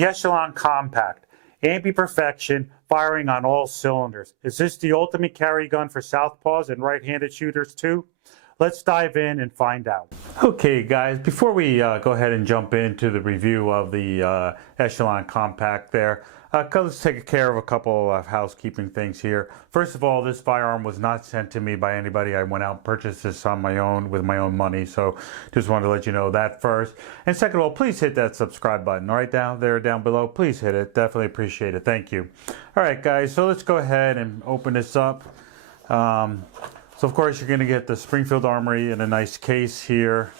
The Echelon Compact. Ambi perfection, firing on all cylinders. Is this the ultimate carry gun for southpaws and right-handed shooters too? Let's dive in and find out. Okay guys, before we go ahead and jump into the review of the Echelon Compact there, let's take care of a couple of housekeeping things here. First of all, this firearm was not sent to me by anybody. I went out and purchased this on my own with my own money, so just wanted to let you know that first. And second of all, please hit that subscribe button right down below. Please hit it. Definitely appreciate it. Thank you. All right guys, so let's go ahead and open this up. So of course you're going to get the Springfield Armory in a nice case here.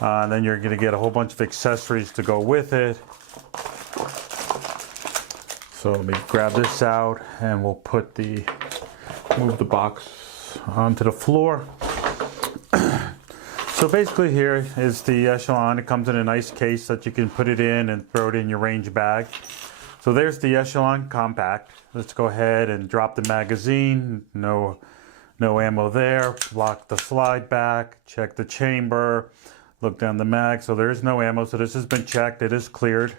Then you're going to get a whole bunch of accessories to go with it. So let me grab this out and we'll move the box onto the floor. So basically here is the Echelon. It comes in a nice case that you can put it in and throw it in your range bag. So there's the Echelon Compact. Let's go ahead and drop the magazine. No ammo there. Lock the slide back. Check the chamber. Look down the mag. So there's no ammo. So this has been checked. It is cleared.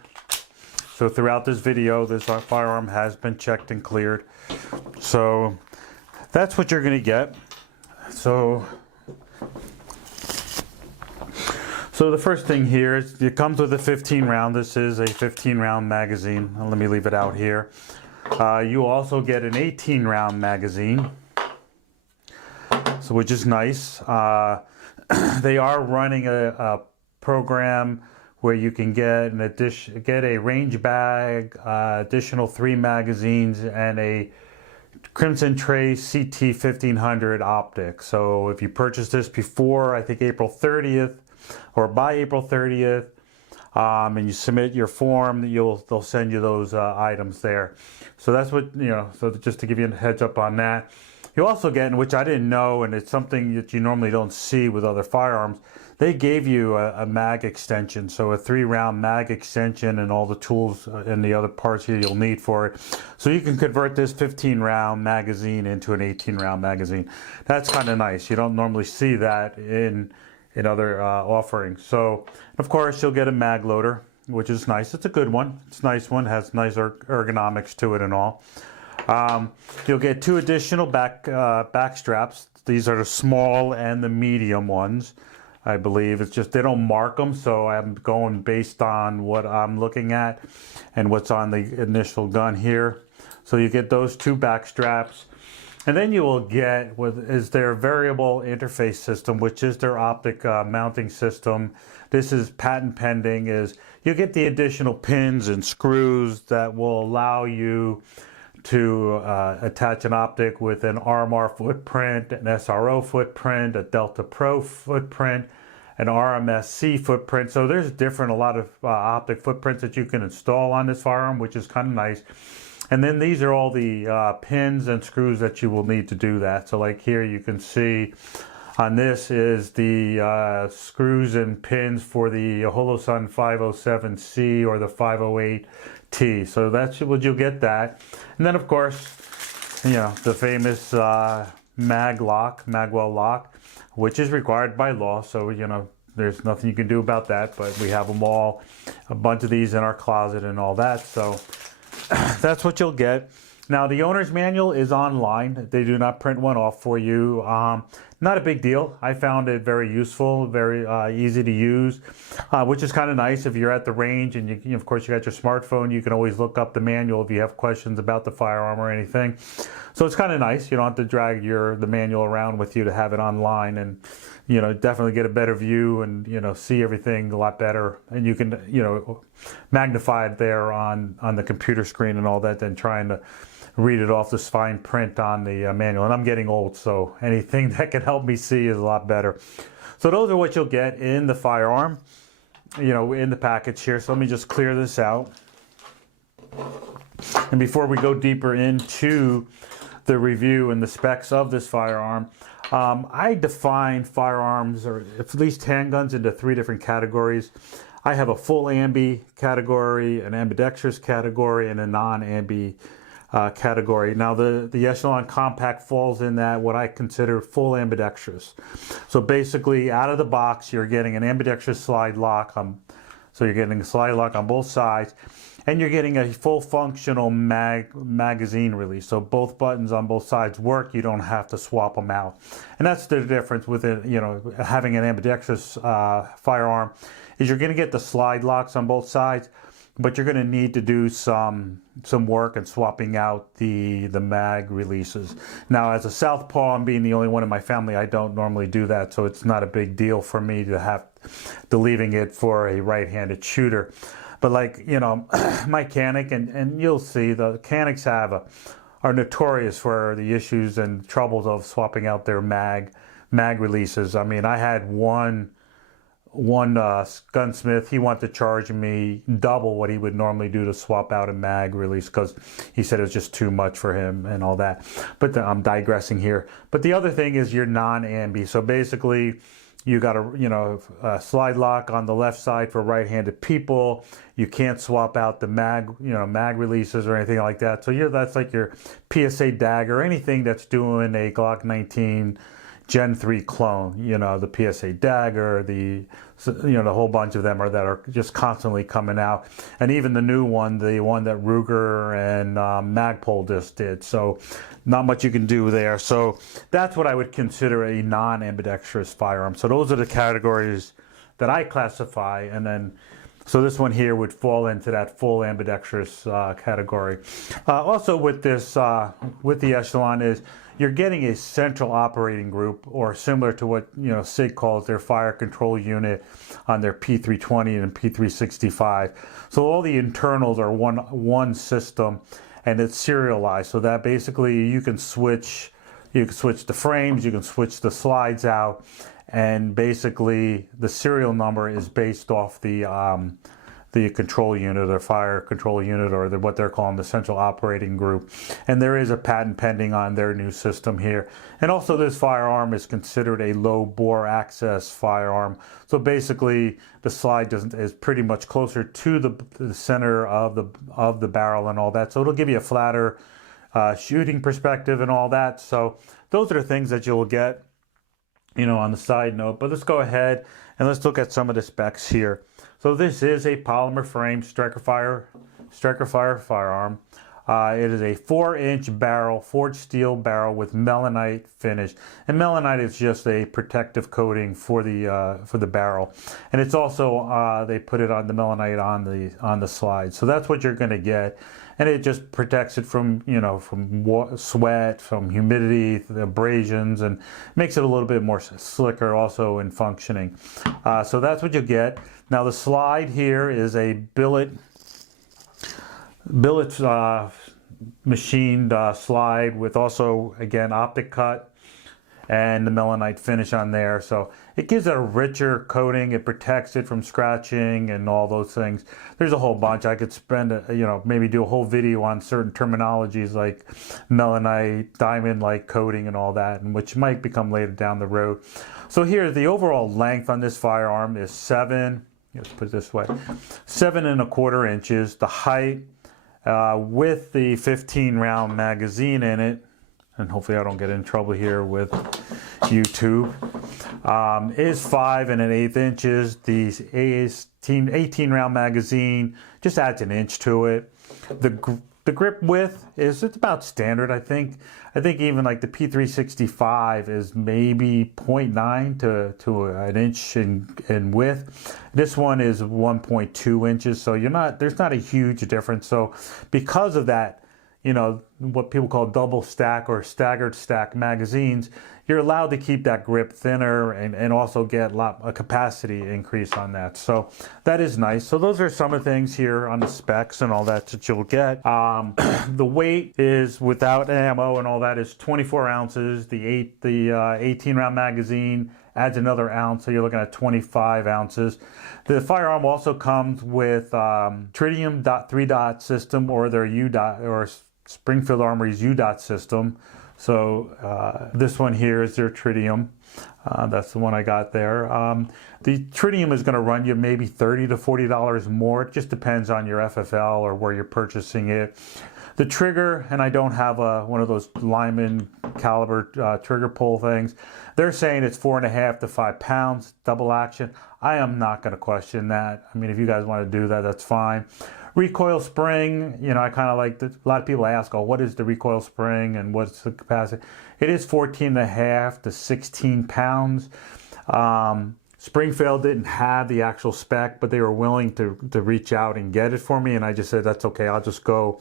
So throughout this video, this firearm has been checked and cleared. So that's what you're going to get. So the first thing here is it comes with a 15 round. This is a 15 round magazine. Let me leave it out here. You also get an 18 round magazine, so which is nice. They are running a program where you can get a range bag, additional 3 magazines, and a Crimson Trace CT 1500 optic. So if you purchase this before, I think April 30th, or by April 30th, and you submit your form, they'll send you those items there. So that's what, so just to give you a heads up on that. You also get, which I didn't know, and it's something that you normally don't see with other firearms, they gave you a mag extension, so a 3-round mag extension and all the tools and the other parts here you'll need for it. So you can convert this 15-round magazine into an 18-round magazine. That's kind of nice. You don't normally see that in other offerings. So, of course, you'll get a mag loader, which is nice. It's a good one. It's a nice one. Has nice ergonomics to it and all. You'll get 2 additional back straps. These are the small and the medium ones, I believe. It's just they don't mark them, so I'm going based on what I'm looking at and what's on the initial gun here. So you get those 2 back straps. And then you will get is their variable interface system, which is their optic mounting system. This is patent pending. Is you get the additional pins and screws that will allow you to attach an optic with an RMR footprint, an SRO footprint, a Delta Pro footprint, an RMSC footprint. So there's a lot of optic footprints that you can install on this firearm, which is kind of nice. And then these are all the pins and screws that you will need to do that. So like here you can see on this is the screws and pins for the Holosun 507C or the 508T. So that's what you'll get that. And then of course, the famous magwell lock, which is required by law. So, there's nothing you can do about that, but we have them all, a bunch of these in our closet and all that. So that's what you'll get. Now the owner's manual is online. They do not print one off for you. Not a big deal. I found it very useful, very easy to use, which is kind of nice if you're at the range and you of course you got your smartphone. You can always look up the manual if you have questions about the firearm or anything. So it's kind of nice. You don't have to drag the manual around with you to have it online, and definitely get a better view and see everything a lot better. And you can magnify it there on the computer screen and all that than trying to read it off this fine print on the manual. And I'm getting old, so anything that can help me see is a lot better. So those are what you'll get in the firearm, in the package here. So let me just clear this out. And before we go deeper into the review and the specs of this firearm, I define firearms, or at least handguns, into 3 different categories. I have a full Ambi category, an ambidextrous category, and a non-Ambi category. Now the Echelon Compact falls in that what I consider full ambidextrous. So basically out of the box you're getting an ambidextrous slide lock. So you're getting a slide lock on both sides. and you're getting a full functional magazine release. So both buttons on both sides work. You don't have to swap them out. And that's the difference with it, you know, having an ambidextrous firearm, is you're going to get the slide locks on both sides, but you're going to need to do some work and swapping out the mag releases. Now, as a southpaw, and being the only one in my family, I don't normally do that, so it's not a big deal for me to have leaving it for a right-handed shooter. But like, you know, my Canic, and you'll see the Canics are notorious for the issues and troubles of swapping out their mag releases. I mean, I had one gunsmith, he wanted to charge me double what he would normally do to swap out a mag release, because he said it was just too much for him and all that. But I'm digressing here. But the other thing is your non-ambi. So basically, you got a slide lock on the left side for right-handed people. You can't swap out the mag releases or anything like that. So that's like your PSA dagger, anything that's doing a Glock 19 Gen 3 clone, you know, the PSA dagger, the whole bunch of them that are just constantly coming out. And even the new one, the one that Ruger and Magpul just did. So not much you can do there. So that's what I would consider a non-ambidextrous firearm. So those are the categories that I classify. And then, so this one here would fall into that full ambidextrous category. Also with this, with the Echelon, is you're getting a central operating group, or similar to what, you know, SIG calls their fire control unit on their P320 and P365. So all the internals are one system, and it's serialized. So that basically you can switch the frames, you can switch the slides out, and basically the serial number is based off the control unit, or fire control unit, or what they're calling the central operating group. And there is a patent pending on their new system here. And also, this firearm is considered a low bore access firearm. So basically, the slide is pretty much closer to the center of the barrel and all that. So it'll give you a flatter shooting perspective and all that. So those are the things that you'll get, you know, on the side note. But let's go ahead and let's look at some of the specs here. So this is a polymer frame striker fire firearm. It is a 4-inch barrel, forged steel barrel with Melonite finish. And Melonite is just a protective coating for the barrel. And it's also they put it on the Melonite on the slide. So that's what you're going to get. And it just protects it from, you know, from sweat, from humidity, the abrasions, and makes it a little bit more slicker also in functioning. So that's what you get. Now the slide here is a billet machined slide with also, again, Optic Cut and the Melonite finish on there. So it gives it a richer coating. It protects it from scratching and all those things. There's a whole bunch. I could spend, maybe do a whole video on certain terminologies like Melonite, diamond-like coating and all that, and which might become later down the road. So here, the overall length on this firearm is 7 7.25 inches. The height, with the 15-round magazine in it, and hopefully I don't get in trouble here with YouTube, is 5 1/8 inches. The 18-round magazine just adds an inch to it. The grip width it's about standard, I think. I think even like the P365 is maybe 0.9 to an inch in width. This one is 1.2 inches, so there's not a huge difference. So because of that, you know, what people call double stack or staggered stack magazines, you're allowed to keep that grip thinner and also get a capacity increase on that. So that is nice. So those are some of the things here on the specs and all that you'll get. The weight is, without ammo and all that, is 24 ounces. The 18-round magazine adds another ounce, so you're looking at 25 ounces. The firearm also comes with Tritium .3 system, or their or Springfield Armory's U system. So this one here is their Tritium. That's the one I got there. The Tritium is going to run you maybe $30 to $40 more. It just depends on your FFL or where you're purchasing it. The trigger, and I don't have one of those Lyman caliber trigger pull things. They're saying it's 4.5 to 5 pounds, double action. I am not going to question that. I mean, if you guys want to do that, that's fine. Recoil spring, you know, I kind of like a lot of people ask, oh, what is the recoil spring and what's the capacity? It is 14.5 to 16 pounds. Springfield didn't have the actual spec, but they were willing to reach out and get it for me. And I just said, that's okay. I'll just go,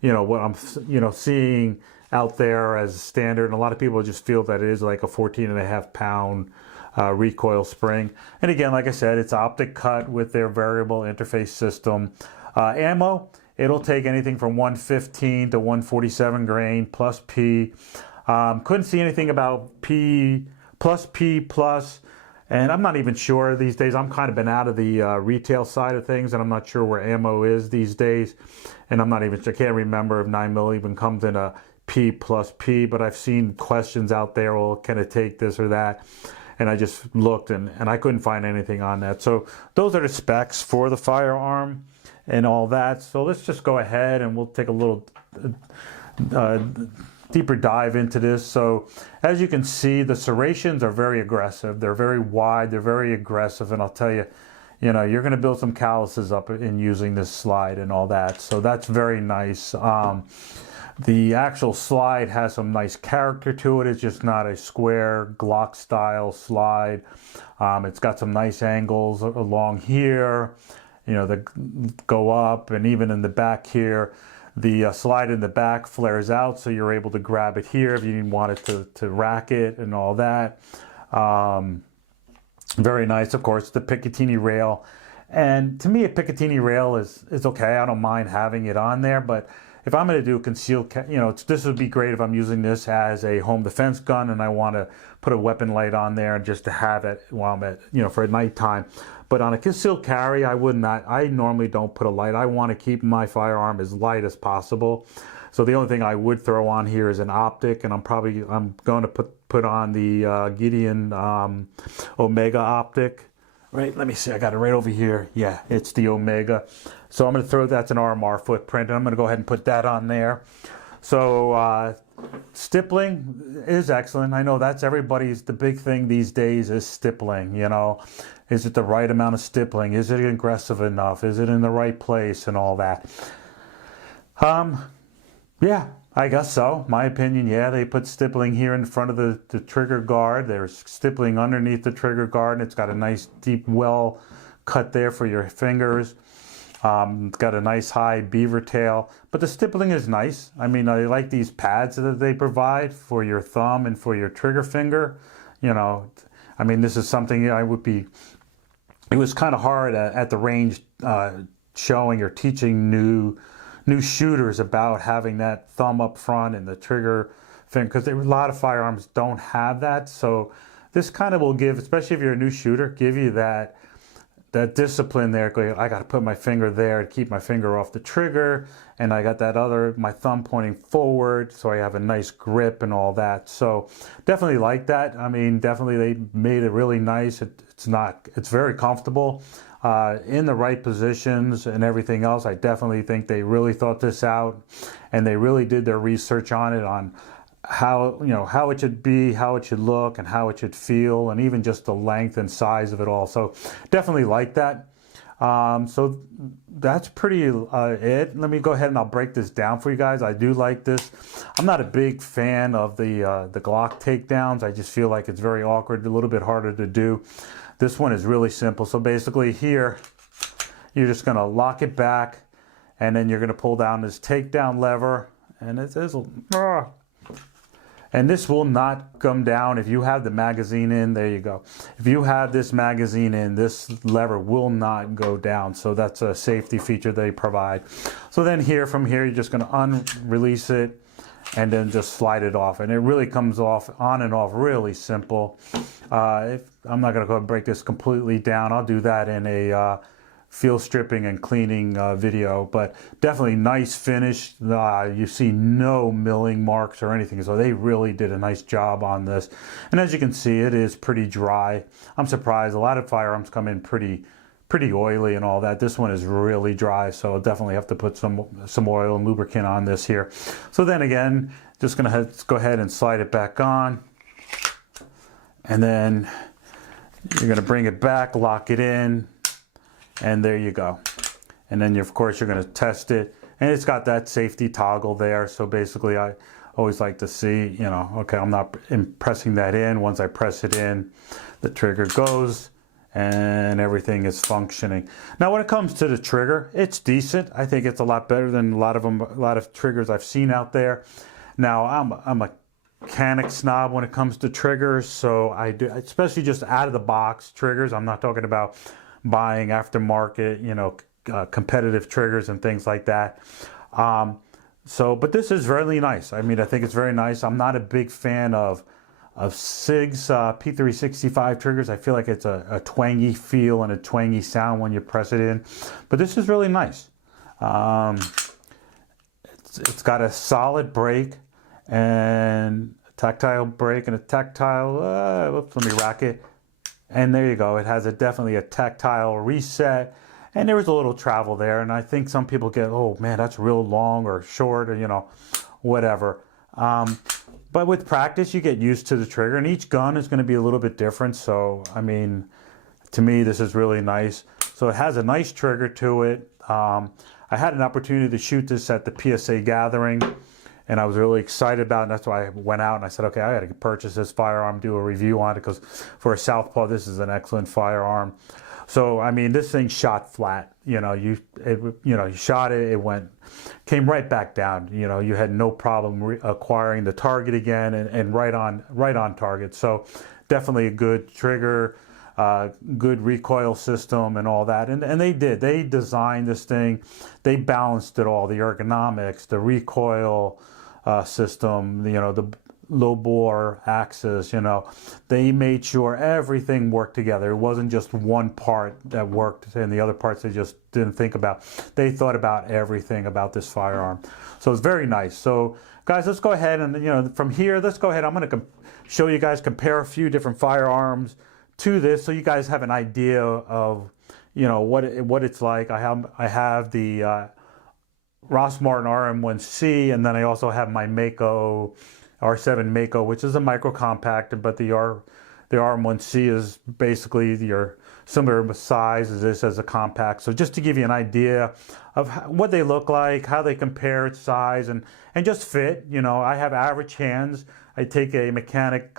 you know, what I'm, you know, seeing out there as standard. And a lot of people just feel that it is like a 14.5 pound recoil spring. And again, like I said, it's Optic Cut with their variable interface system. Ammo, it'll take anything from 115 to 147 grain plus P. Couldn't see anything about P plus, and I'm not even sure these days. I'm kind of been out of the retail side of things, and I'm not sure where ammo is these days. And I'm not even, I can't remember if 9mm even comes in a P plus P, but I've seen questions out there, well, can it take this or that? And I just looked and I couldn't find anything on that. So those are the specs for the firearm and all that. So let's just go ahead and we'll take a little deeper dive into this. So as you can see, the serrations are very aggressive. They're very wide, they're very aggressive, and I'll tell you, you know, you're going to build some calluses up in using this slide and all that. So that's very nice. The actual slide has some nice character to it. It's just not a square Glock style slide. It's got some nice angles along here, you know, that go up, and even in the back here, the slide in the back flares out, so you're able to grab it here if you didn't want it to rack it and all that. Very nice, of course, the Picatinny rail. And to me, a Picatinny rail is okay. I don't mind having it on there, but if I'm going to do a concealed, you know, this would be great if I'm using this as a home defense gun and I want to put a weapon light on there just to have it while I'm at, you know, for nighttime. But on a concealed carry, I would not. I normally don't put a light. I want to keep my firearm as light as possible. So the only thing I would throw on here is an optic, and I'm going to put on the Gideon Omega optic. Right, let me see, I got it right over here. Yeah, it's the Omega. So I'm going to throw, that's an RMR footprint, and I'm going to go ahead and put that on there. So stippling is excellent. I know that's everybody's, the big thing these days is stippling, you know. Is it the right amount of stippling? Is it aggressive enough? Is it in the right place and all that? Yeah, I guess so. My opinion, yeah, they put stippling here in front of the trigger guard. There's stippling underneath the trigger guard, and it's got a nice deep well cut there for your fingers. It's got a nice high beaver tail, but the stippling is nice. I mean, I like these pads that they provide for your thumb and for your trigger finger. You know, I mean, this is something I would be, it was kind of hard at the range showing or teaching new shooters about having that thumb up front and the trigger finger, because a lot of firearms don't have that. So this kind of will give, especially if you're a new shooter, give you that discipline there. I got to put my finger there to keep my finger off the trigger, and I got that my thumb pointing forward, so I have a nice grip and all that. So definitely like that. I mean, definitely they made it really nice. It's very comfortable. In the right positions and everything else. I definitely think they really thought this out, and they really did their research on it, on how, you know, how it should be, how it should look, and how it should feel, and even just the length and size of it all. So definitely like that. So that's pretty it. Let me go ahead and I'll break this down for you guys. I do like this. I'm not a big fan of the Glock takedowns. I just feel like it's very awkward, a little bit harder to do. This one is really simple. So basically here, you're just going to lock it back, and then you're going to pull down this takedown lever, and and this will not come down if you have the magazine in. There you go. If you have this magazine in, this lever will not go down. So that's a safety feature they provide. So then from here, you're just going to unrelease it and then just slide it off. And it really comes off, on and off, really simple. I'm not going to go and break this completely down. I'll do that in a field stripping and cleaning video, but definitely nice finish. You see no milling marks or anything, so they really did a nice job on this. And as you can see, it is pretty dry. I'm surprised. A lot of firearms come in pretty oily and all that. This one is really dry, so I'll definitely have to put some oil and lubricant on this here. So then again, just gonna go ahead and slide it back on, and then you're gonna bring it back, lock it in, and there you go. and then of course you're going to test it, and it's got that safety toggle there. So basically I always like to see, you know, okay, I'm not pressing that in. Once I press it in, the trigger goes and everything is functioning. Now when it comes to the trigger, it's decent. I think it's a lot better than a lot of triggers I've seen out there. Now I'm a mechanic snob when it comes to triggers, so I do, especially just out of the box triggers. I'm not talking about buying aftermarket, you know, competitive triggers and things like that. But this is really nice. I mean, I think it's very nice. I'm not a big fan of SIG's P365 triggers. I feel like it's a twangy feel and a twangy sound when you press it in. But this is really nice. It's got a solid brake and a tactile brake and a tactile, whoops, let me rack it. And there you go. It has definitely a tactile reset. And there was a little travel there, and I think some people get, oh man, that's real long or short, or you know, whatever. But with practice, you get used to the trigger, and each gun is going to be a little bit different. So, I mean, to me, this is really nice. So it has a nice trigger to it. I had an opportunity to shoot this at the PSA gathering, and I was really excited about it. And that's why I went out and I said, okay, I got to purchase this firearm, do a review on it, because for a Southpaw, this is an excellent firearm. So I mean, this thing shot flat. You know, you shot it, it came right back down. You know, you had no problem acquiring the target again, and right on target. So definitely a good trigger, good recoil system, and all that. And they designed this thing. They balanced it all: the ergonomics, the recoil system, you know, the low bore axis, you know, they made sure everything worked together. It wasn't just one part that worked and the other parts they just didn't think about. They thought about everything about this firearm. So it's very nice. So guys, let's go ahead and, you know, from here, let's go ahead. I'm going to show you guys, compare a few different firearms to this, so you guys have an idea of, you know, what it's like. I have the Ross Martin RM1C, and then I also have my Mako R7 Mako, which is a micro compact, but the RM1C is basically your similar size as this as a compact. So just to give you an idea of what they look like, how they compare its size and just fit. You know, I have average hands. I take a mechanic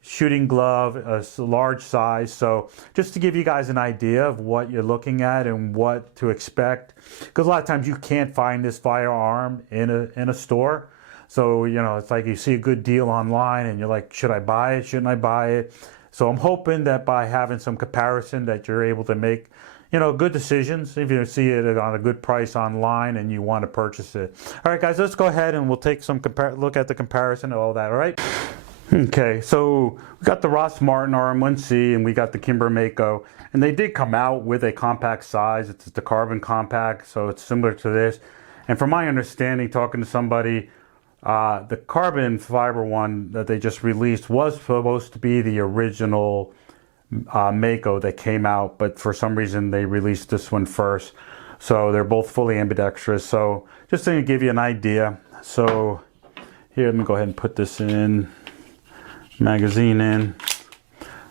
shooting glove, a large size. So just to give you guys an idea of what you're looking at and what to expect, because a lot of times you can't find this firearm in a store. So, you know, it's like you see a good deal online and you're like, should I buy it? Shouldn't I buy it? So I'm hoping that by having some comparison that you're able to make, you know, good decisions if you see it on a good price online and you want to purchase it. All right, guys, let's go ahead and we'll take some look at the comparison of all that, all right? Okay, so we got the Ross Martin RM1C and we got the Kimber Mako, and they did come out with a compact size. It's the carbon compact, so it's similar to this. And from my understanding, talking to somebody, the carbon fiber one that they just released was supposed to be the original Mako that came out, but for some reason they released this one first. So they're both fully ambidextrous. So just to give you an idea. So here, let me go ahead and put this in, magazine in.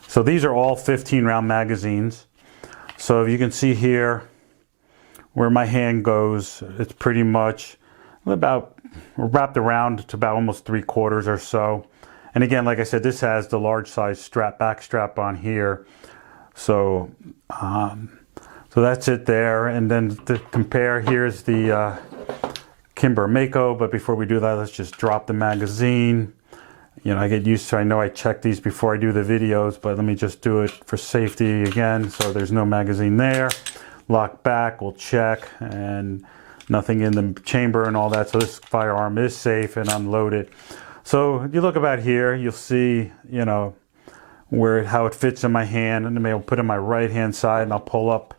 So these are all 15 round magazines. So if you can see here where my hand goes, it's pretty much about wrapped around to about almost 3/4 or so. And again, like I said, this has the large size back strap on here. So so that's it there. And then to compare, here's the Kimber Mako. But before we do that, let's just drop the magazine. You know, I get used to, I know I check these before I do the videos, but let me just do it for safety again. So there's no magazine there. Lock back, we'll check, and nothing in the chamber and all that. So this firearm is safe and unloaded. So if you look about here, you'll see, you know, how it fits in my hand, and then I'll put it in my right hand side and I'll pull up,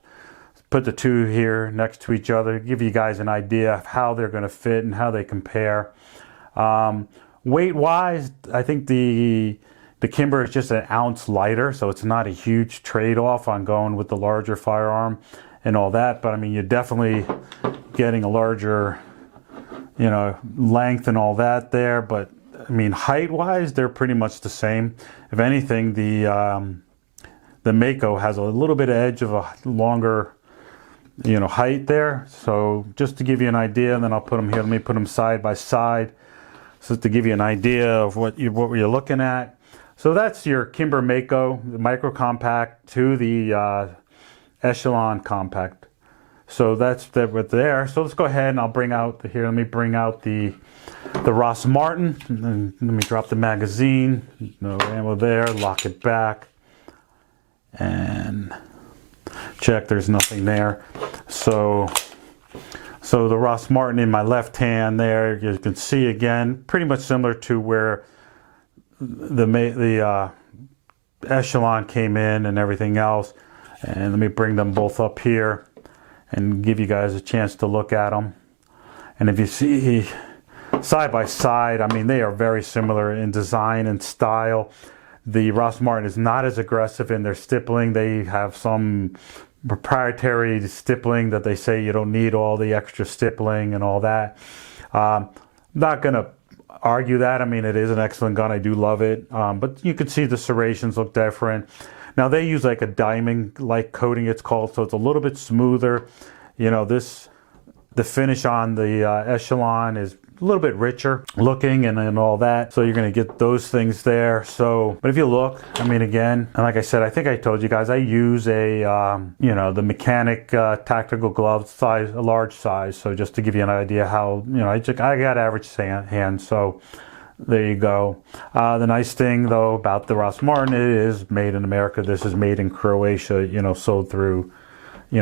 put the two here next to each other, give you guys an idea of how they're going to fit and how they compare. Weight wise, I think the Kimber is just an ounce lighter, so it's not a huge trade-off on going with the larger firearm and all that. But I mean, you're definitely getting a larger, you know, length and all that there. But I mean, height wise, they're pretty much the same. If anything, the Mako has a little bit of edge of a longer height there. So just to give you an idea, and then I'll put them here. Let me put them side by side, so to give you an idea of what you're looking at. So that's your Kimber Mako, the Micro Compact to the Echelon Compact. So that's right there. So let's go ahead and I'll bring out here. Let me bring out the Ross Martin. And then let me drop the magazine. No ammo there. Lock it back. And check. There's nothing there. So the Ross Martin in my left hand there. You can see again, pretty much similar to where the Echelon came in and everything else. And let me bring them both up here and give you guys a chance to look at them. And if you see side by side, I mean, they are very similar in design and style. The Ross Martin is not as aggressive in their stippling. They have some proprietary stippling that they say you don't need all the extra stippling and all that. Not gonna argue that. I mean, it is an excellent gun. I do love it. But you can see the serrations look different. Now they use like a diamond-like coating, it's called, so it's a little bit smoother. The finish on the Echelon is a little bit richer looking and all that. So you're going to get those things there. So, but if you look, I mean, again, and like I said, I think I told you guys, I use the mechanic tactical glove size, a large size. So just to give you an idea how, I got average hands. So there you go. The nice thing though about the Ross Martin, it is made in America. This is made in Croatia, sold through,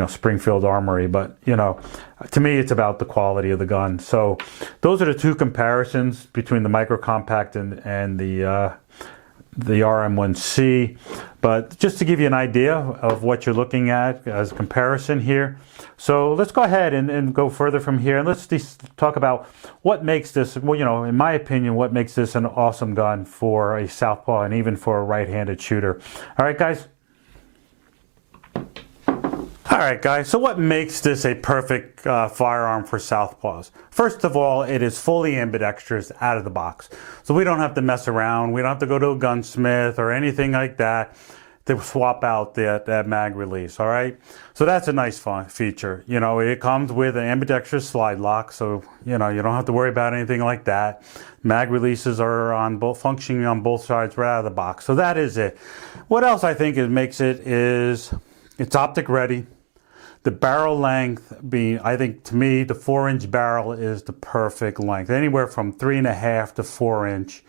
Springfield Armory. But, to me, it's about the quality of the gun. So those are the two comparisons between the Micro Compact and the RM1C. But just to give you an idea of what you're looking at as a comparison here. So let's go ahead and go further from here. And let's talk about what makes this, well, in my opinion, what makes this an awesome gun for a southpaw and even for a right-handed shooter. All right, guys. All right, guys, so what makes this a perfect firearm for southpaws? First of all, it is fully ambidextrous out of the box. So we don't have to mess around. We don't have to go to a gunsmith or anything like that to swap out that mag release, all right? So that's a nice feature. It comes with an ambidextrous slide lock, so, you don't have to worry about anything like that. Mag releases are functioning on both sides right out of the box. So that is it. What else I think makes it is it's optic ready. The barrel length being, I think to me, the 4-inch barrel is the perfect length. Anywhere from 3.5 to 4-inch,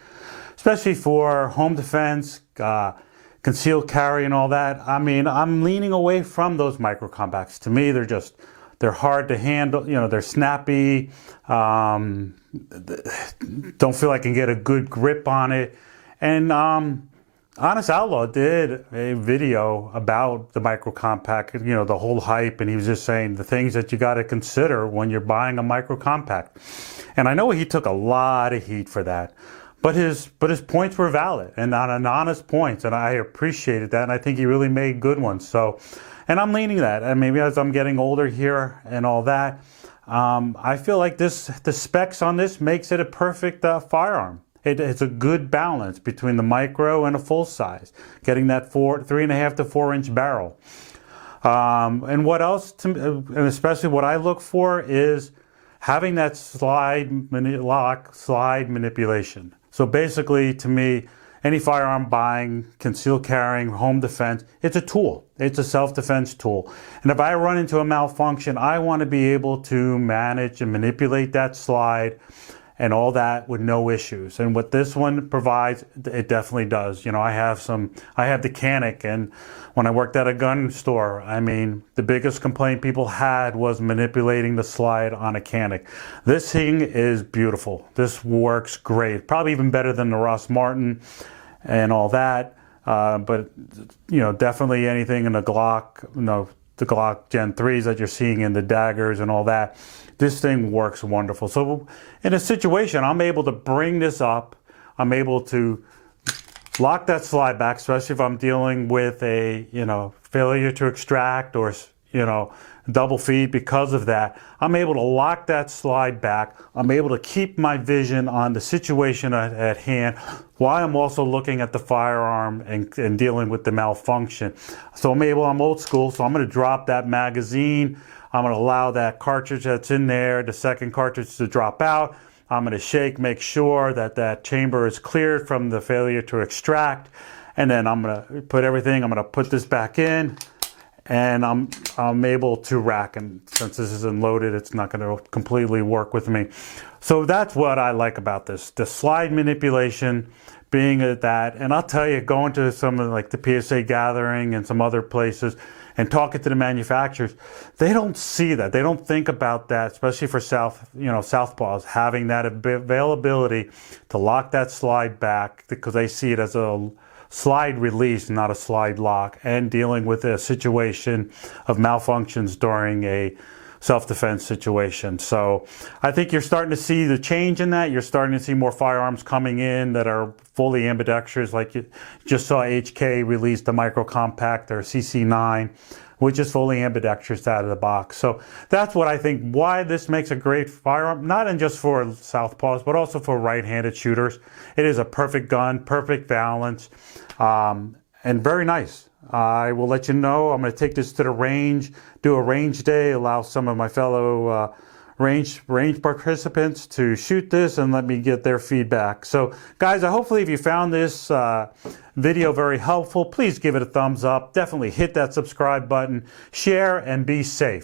especially for home defense, concealed carry and all that. I mean, I'm leaning away from those micro compacts. To me, they're hard to handle. They're snappy. Don't feel I can get a good grip on it. And Honest Outlaw did a video about the micro compact, the whole hype, and he was just saying the things that you got to consider when you're buying a micro compact. And I know he took a lot of heat for that, but his points were valid and on honest points, and I appreciated that, and I think he really made good ones. So, and I'm leaning that, and maybe as I'm getting older here and all that, I feel like the specs on this makes it a perfect firearm. It's a good balance between the micro and a full size, getting that 3.5 to 4-inch barrel. And what else, and especially what I look for, is having that slide manipulation. So basically, to me, any firearm buying, concealed carrying, home defense, it's a tool. It's a self-defense tool. And if I run into a malfunction, I want to be able to manage and manipulate that slide and all that with no issues. And what this one provides, it definitely does. I have the Canic, and when I worked at a gun store, I mean, the biggest complaint people had was manipulating the slide on a Canic. This thing is beautiful. This works great. Probably even better than the Ross Martin and all that. But, definitely anything in the Glock, the Glock Gen 3s that you're seeing in the daggers and all that. This thing works wonderful. So in a situation, I'm able to bring this up. I'm able to lock that slide back, especially if I'm dealing with a, failure to extract or, double feed because of that. I'm able to lock that slide back. I'm able to keep my vision on the situation at hand while I'm also looking at the firearm and dealing with the malfunction. So I'm old school, so I'm going to drop that magazine. I'm going to allow that cartridge that's in there, the second cartridge, to drop out. I'm going to shake, make sure that that chamber is cleared from the failure to extract. And then I'm going to put everything, I'm going to put this back in, and I'm able to rack. And since this isn't loaded, it's not going to completely work with me. So that's what I like about this, the slide manipulation being at that. And I'll tell you, going to some of like the PSA gathering and some other places and talking to the manufacturers, they don't see that. They don't think about that, especially for southpaws, having that availability to lock that slide back, because they see it as a slide release, not a slide lock, and dealing with a situation of malfunctions during a self-defense situation. So I think you're starting to see the change in that. You're starting to see more firearms coming in that are fully ambidextrous, like you just saw HK release the Micro Compact, or CC9, which is fully ambidextrous out of the box. So that's what I think, why this makes a great firearm, not in just for southpaws, but also for right-handed shooters. It is a perfect gun, perfect balance, and very nice. I will let you know, I'm going to take this to the range, do a range day, allow some of my fellow range participants to shoot this and let me get their feedback. So guys, hopefully if you found this video very helpful, please give it a thumbs up. Definitely hit that subscribe button, share, and be safe.